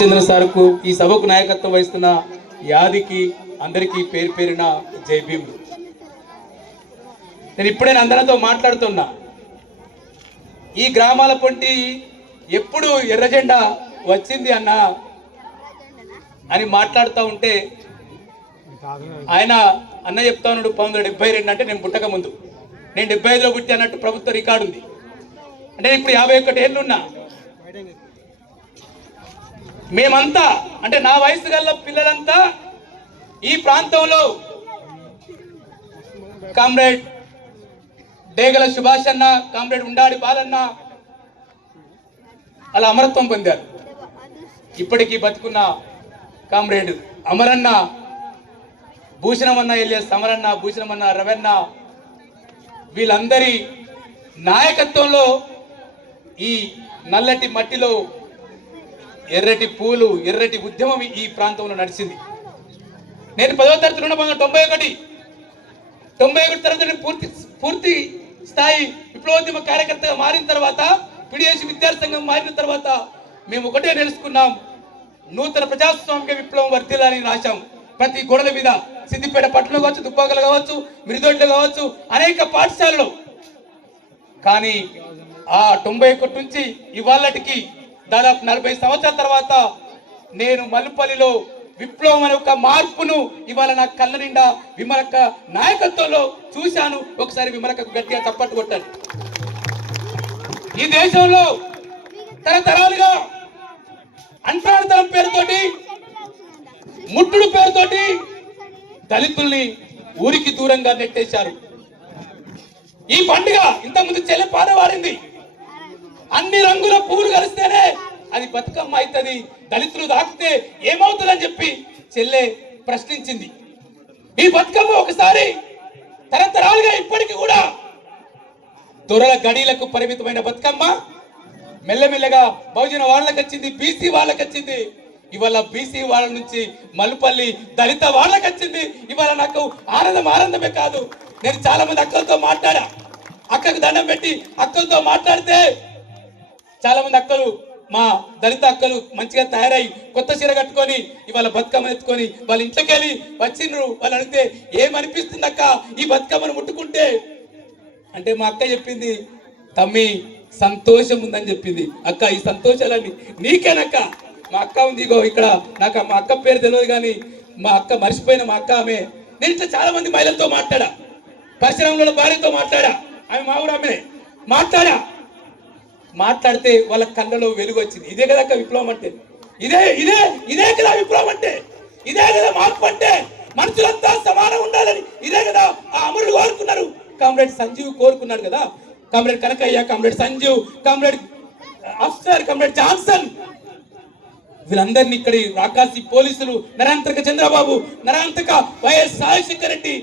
చంద్ర సార్కు ఈ సభకు నాయకత్వం వహిస్తున్న యాదికి అందరికీ పేరు పేరిన జై భీమ్. నేను ఇప్పుడే అందరితో మాట్లాడుతున్నా. ఈ గ్రామాల పొంటి ఎప్పుడు ఎర్రజెండా వచ్చింది అన్న అని మాట్లాడుతూ ఉంటే ఆయన అన్న చెప్తా ఉన్నాడు పంతొమ్మిది వందల డెబ్బై రెండు అంటే నేను పుట్టక ముందు. నేను డెబ్బై ఐదులో పుట్టి అన్నట్టు ప్రభుత్వ రికార్డు ఉంది. అంటే ఇప్పుడు యాభై ఒకటి ఏళ్ళు ఉన్నా. మేమంతా అంటే నా వయసు గల పిల్లలంతా ఈ ప్రాంతంలో కామ్రేడ్ డేగల సుభాష్ అన్న కామ్రేడ్ ఉండాడి బాలన్న అలా అమరత్వం పొందారు. ఇప్పటికీ బతుకున్న కామ్రేడ్ అమరన్న భూషణమన్న ఎలియస్ సమరన్న భూషణమన్న రవన్న వీళ్ళందరి నాయకత్వంలో ఈ నల్లటి మట్టిలో ఎర్రటి పూలు ఎర్రటి ఉద్యమం ఈ ప్రాంతంలో నడిచింది. నేను పదవ తరగతి ఉన్న తొంభై ఒకటి తొంభై ఒకటి తరగతి పూర్తి పూర్తి స్థాయి విప్లవోద్యమ కార్యకర్తగా మారిన తర్వాత పిడిఎస్ విద్యార్థి సంఘం మారిన తర్వాత మేము ఒకటే తెలుసుకున్నాం నూతన ప్రజాస్వామ్య విప్లవం వర్ధిల్లాలని రాశాం. ప్రతి గోడల మీద సిద్దిపేట పట్టణం కావచ్చు దుబ్బాకలు కావచ్చు మిరిదొడ్లు కావచ్చు అనేక పాఠశాలలు. కానీ ఆ తొంభై ఒకటి నుంచి ఇవాళటికి దాదాపు నలభై సంవత్సరాల తర్వాత నేను మల్లుపల్లిలో విప్లవం అనే ఒక మార్పును ఇవాళ నా కళ్ళ నిండా విమలక్క నాయకత్వంలో చూశాను. ఒకసారి విమలక్కకు గట్టిగా తప్పట్టు కొట్టాను ఈ దేశంలో తరతరాలుగా అంటరానితనం పేరుతోటి ముట్టుడు పేరుతోటి దళితుల్ని ఊరికి దూరంగా నెట్టేశారు. ఈ పండుగ ఇంతకుముందు చెల్లె పాడవారింది అన్ని రంగులు బతుకమ్మ అవుతుంది దళితులు దాకితే ఏమవుతుందని చెప్పి చెల్లె ప్రశ్నించింది. ఈ బతుకమ్మ ఒకసారి తరతరాలుగా ఇప్పటికి కూడా దొరల గడీలకు పరిమితమైన బతుకమ్మ. మెల్లమెల్లగా బహుజన వాళ్ళకి వచ్చింది బీసీ వాళ్ళకి వచ్చింది. ఇవాళ బీసీ వాళ్ళ నుంచి మల్లుపల్లి దళిత వాళ్ళకి వచ్చింది. ఇవాళ నాకు ఆనందం ఆనందమే కాదు. నేను చాలా మంది అక్కలతో మాట్లాడా. అక్కకు దండం పెట్టి అక్కలతో మాట్లాడితే చాలా మంది అక్కలు మా దళిత అక్కలు మంచిగా తయారై కొత్త చీర కట్టుకొని ఇవాళ బతుకమ్మను ఎత్తుకొని వాళ్ళ ఇంట్లోకి వెళ్ళి వచ్చిండ్రు. వాళ్ళు అడిగితే ఏమనిపిస్తుంది అక్క ఈ బతుకమ్మను ముట్టుకుంటే? అంటే మా అక్క చెప్పింది తమ్మి సంతోషం ఉందని చెప్పింది. అక్క ఈ సంతోషాలన్నీ నీకేనక్క. మా అక్క ఉంది ఇగో ఇక్కడ. నాకు మా అక్క పేరు తెలియదు కానీ మా అక్క మర్చిపోయిన మా అక్క ఆమె. నేను ఇట్లా చాలా మంది మహిళలతో మాట్లాడా పరిశ్రమలో భార్యతో మాట్లాడా. ఆమె మా ఊరు ఆమెనే. మాట్లాడా. మాట్లాడితే వాళ్ళ కళ్ళలో వెలుగు వచ్చింది. ఇదే కదా విప్లవం అంటే. ఇదే ఇదే ఇదే కదా విప్లవం అంటే. ఇదే కదా మార్పు అంటే. మనుషులంతా సమానం ఉండాలని ఇదే కదా ఆ అమరులు కోరుకున్నారు. కామ్రేడ్ సంజీవ్ కోరుకున్నాడు కదా. Comrade Kanakaiah comrade Sanjeev comrade Afsar comrade Johnson. వీళ్ళందరినీ ఇక్కడ రాకాసి పోలీసులు నరాంతక చంద్రబాబు నరాంతక వైఎస్ రాజశేఖర రెడ్డి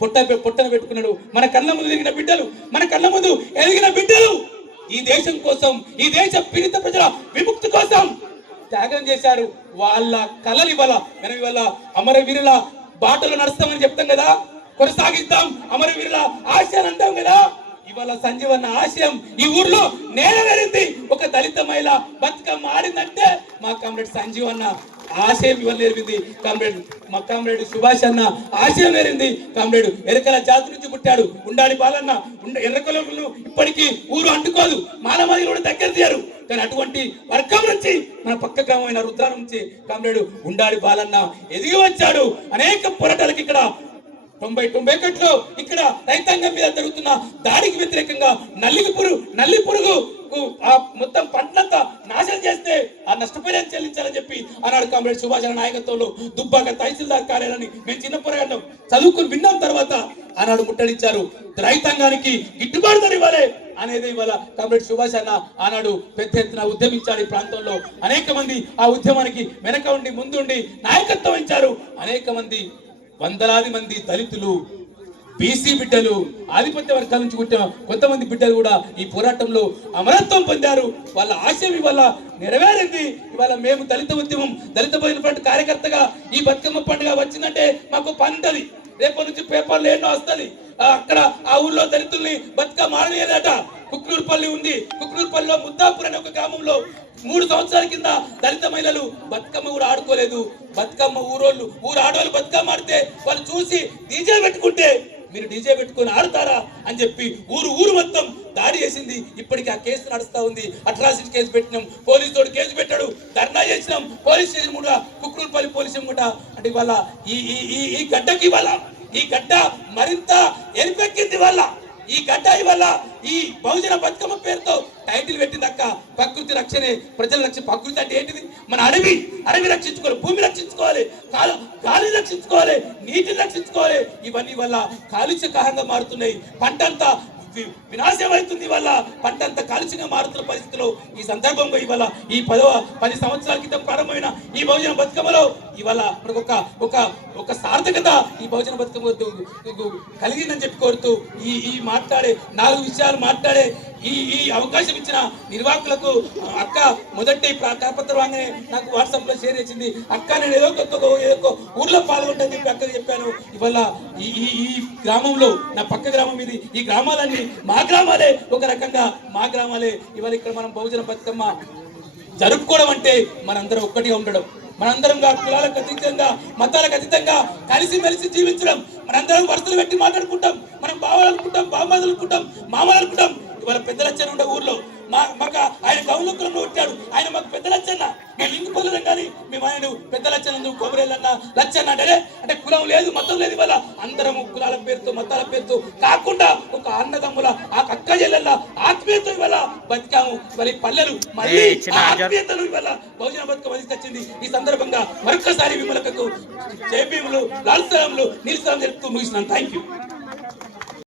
పొట్ట పొట్టన పెట్టుకున్నాడు. మన కళ్ళ ముందు ఎదిగిన బిడ్డలు మన కళ్ళ ముందు ఎదిగిన బిడ్డలు. ఈ దేశం కోసం ఈ దేశ పీడిత ప్రజల విముక్తి కోసం త్యాగం చేశారు. వాళ్ళ కళలు ఇవాళ మనం ఇవాళ అమరవీరుల బాటలు నడుస్తామని చెప్తాం కదా? కొనసాగిద్దాం. అమరవీరుల ఆశయాలు అంటాం కదా? ఇవాళ సంజీవన్న ఆశయం ఈ ఊర్లో నేలవేరింది ఒక దళిత మహిళ బతుకమ్మ ఆడిందంటే మా కామ్రేడ్ సంజీవన్న ఆశయం ఇవాళ నేర్పింది కామ్రేడ్ మా కామ్రేడ్ సుభాష్ అన్న ఆశయం నేరింది కామ్రేడ్ ఎరకల జాతి నుంచి పుట్టాడు. ఉండాలి బాలన్న ఉండ ఇప్పటికీ ఊరు అంటుకోదు. మానవాళి కూడా దగ్గర తీయరు. కానీ అటువంటి వర్గం నుంచి మన పక్క గ్రామమైన రుద్రారం నుంచి కామ్రేడు ఉండాలి బాలన్న ఎదిగి వచ్చాడు. అనేక పోరాటాలకు ఇక్కడ తొంభై తొంభై ఒకటిలో ఇక్కడ రైతాంగం మీద జరుగుతున్న దాడికి వ్యతిరేకంగా నల్లికి పురుగు నల్లి పురుగు ఆ మొత్తం పంట నష్టపరిహారం చెల్లించాలని చెప్పి ఆనాడు కామ్రేడ్ సుభాష్ నాయకత్వంలో దుబ్బాక తహసీల్దార్ కార్యాలయాన్ని మేము చిన్న పోరాటం చదువుకుని విన్నాం తర్వాత ఆనాడు ముట్టడించారు రైతాంగానికి గిట్టుబాటు ధర ఇవ్వాలి అనేది ఇవాళ కామ్రేడ్ సుభాష్ అన్న ఆనాడు పెద్ద ఎత్తున ఉద్యమించాడు ఈ ప్రాంతంలో. అనేక మంది ఆ ఉద్యమానికి వెనక ఉండి ముందుండి నాయకత్వం ఇచ్చారు అనేక మంది వందలాది మంది దళితులు బీసీ బిడ్డలు ఆధిపత్య వర్గాల నుంచి పుట్టిన కొంతమంది బిడ్డలు కూడా ఈ పోరాటంలో అమరత్వం పొందారు. వాళ్ళ ఆశయం ఇవాళ నెరవేరింది. ఇవాళ మేము దళిత ఉద్యమం దళిత బహిన ఫ్రంట్ కార్యకర్తగా ఈ బతుకమ్మ పండుగ వచ్చిందంటే మాకు పంటది రేపటి నుంచి పేపర్లు ఎన్నో వస్తుంది. అక్కడ ఆ ఊర్లో దళితుల్ని బతుకమ్మ ఆడలేదట కుక్నూరుపల్లి ఉంది. కుక్నూరుపల్లిలో ముద్దాపూర్ అనే ఒక గ్రామంలో మూడు సంవత్సరాల కింద దళిత మహిళలు బతుకమ్మ కూడా ఆడుకోలేదు. బతుకమ్మ ఊరోళ్ళు ఊరు ఆడవాళ్ళు బతుకమ్మ ఆడితే వాళ్ళు చూసి డీజే పెట్టుకుంటే మీరు డీజే పెట్టుకొని ఆడతారా అని చెప్పి ఊరు ఊరు మొత్తం దాడి చేసింది. ఇప్పటికి ఆ కేసు నడుస్తూ ఉంది. అట్రాసిటీ కేసు పెట్టినాం. పోలీసు తోడు కేసు పెట్టాడు. ధర్నా చేసినాం. పోలీస్ స్టేషన్ కూడా కుక్రూరుపల్లి పోలీస్ కూడా. అంటే ఇవాళ ఈ ఈ ఈ గడ్డకి ఇవాళ ఈ గడ్డ మరింత ఎరిపెక్కింది వాళ్ళ ఈ గడ్డాయి వల్ల ఈ బహుజన బతుకమ్మ పేరుతో టైటిల్ పెట్టిందక్క ప్రకృతి రక్షణే ప్రజల రక్షణ ప్రకృతి అంటే ఏంటిది? మన అడవి అడవి రక్షించుకోవాలి భూమి రక్షించుకోవాలి కాలు గాలి రక్షించుకోవాలి నీటిని రక్షించుకోవాలి. ఇవన్నీ వల్ల కాలుష్య కారంగా మారుతున్నాయి. పంటంతా అంతా వినాశం అవుతుంది ఇవాళ. పంట అంతా కాలుష్యంగా మారుతున్న పరిస్థితిలో ఈ సందర్భంగా ఇవాళ ఈ పదవ పది సంవత్సరాల క్రితం ప్రారంభమైన ఈ బహుజన బతుకమ్మలో ఇవాళ మనకు ఒక ఒక ఒక సార్థకత ఈ బహుజన బతుకమ్మ కలిగిందని చెప్పి కోరుతూ ఈ ఈ మాట్లాడే నాలుగు విషయాలు మాట్లాడే ఈ ఈ అవకాశం ఇచ్చిన నిర్వాహకులకు అక్క మొదటి కరపత్రాన్ని నాకు వాట్సాప్లో షేర్ చేసింది. అక్క నేను ఏదో కొత్త ఏదో ఊర్లో పాల్గొంటాను చెప్పి అక్కకి చెప్పాను. ఇవాళ ఈ ఈ ఈ గ్రామంలో నా పక్క గ్రామం ఇది. ఈ గ్రామాలన్నీ మా గ్రామాలే ఒక రకంగా మా గ్రామాలే. ఇవాళ ఇక్కడ మనం బహుజన బతుకమ్మ జరుపుకోవడం అంటే మనందరం ఒక్కటిగా ఉండడం. మనందరం కులాలకు అతీతంగా మతాలకు అతీతంగా కలిసిమెలిసి జీవించడం. మనందరం వరుసలు పెట్టి మాట్లాడుకుంటాం. మనం బావలు అనుకుంటాం బామ్మలు అనుకుంటాం మామలు అనుకుంటాం. ఇవాళ పెద్ద లచ్చన ఉండే ఊర్లో మా మాకు ఆయన గౌరవ కులంలో వచ్చాడు ఆయన మాకు పెద్ద లచ్చన్న మేము ఇంకు పొందడం కానీ మేము ఆయన పెద్ద లచ్చన కొబ్బరిల్లన్న లచ్చన్న అంటే అంటే కులం లేదు మతం లేదు ఇవాళ. అందరం కులాల పేరుతో మతాల పేరుతో చెల్లెళ్ళ ఆత్మీయత ఇవాళ బతికాము. ఈ పల్లెలు మళ్ళీ ఆ ఆత్మీయతను ఇవాళ బహుజన బతుకమ్మ తీసుకొచ్చింది. ఈ సందర్భంగా మరొకసారి విమలకకు జయభీములు లాల్సలంలు నీల్సలం తెలుపుతూ ముగిస్తున్నాను. Thank you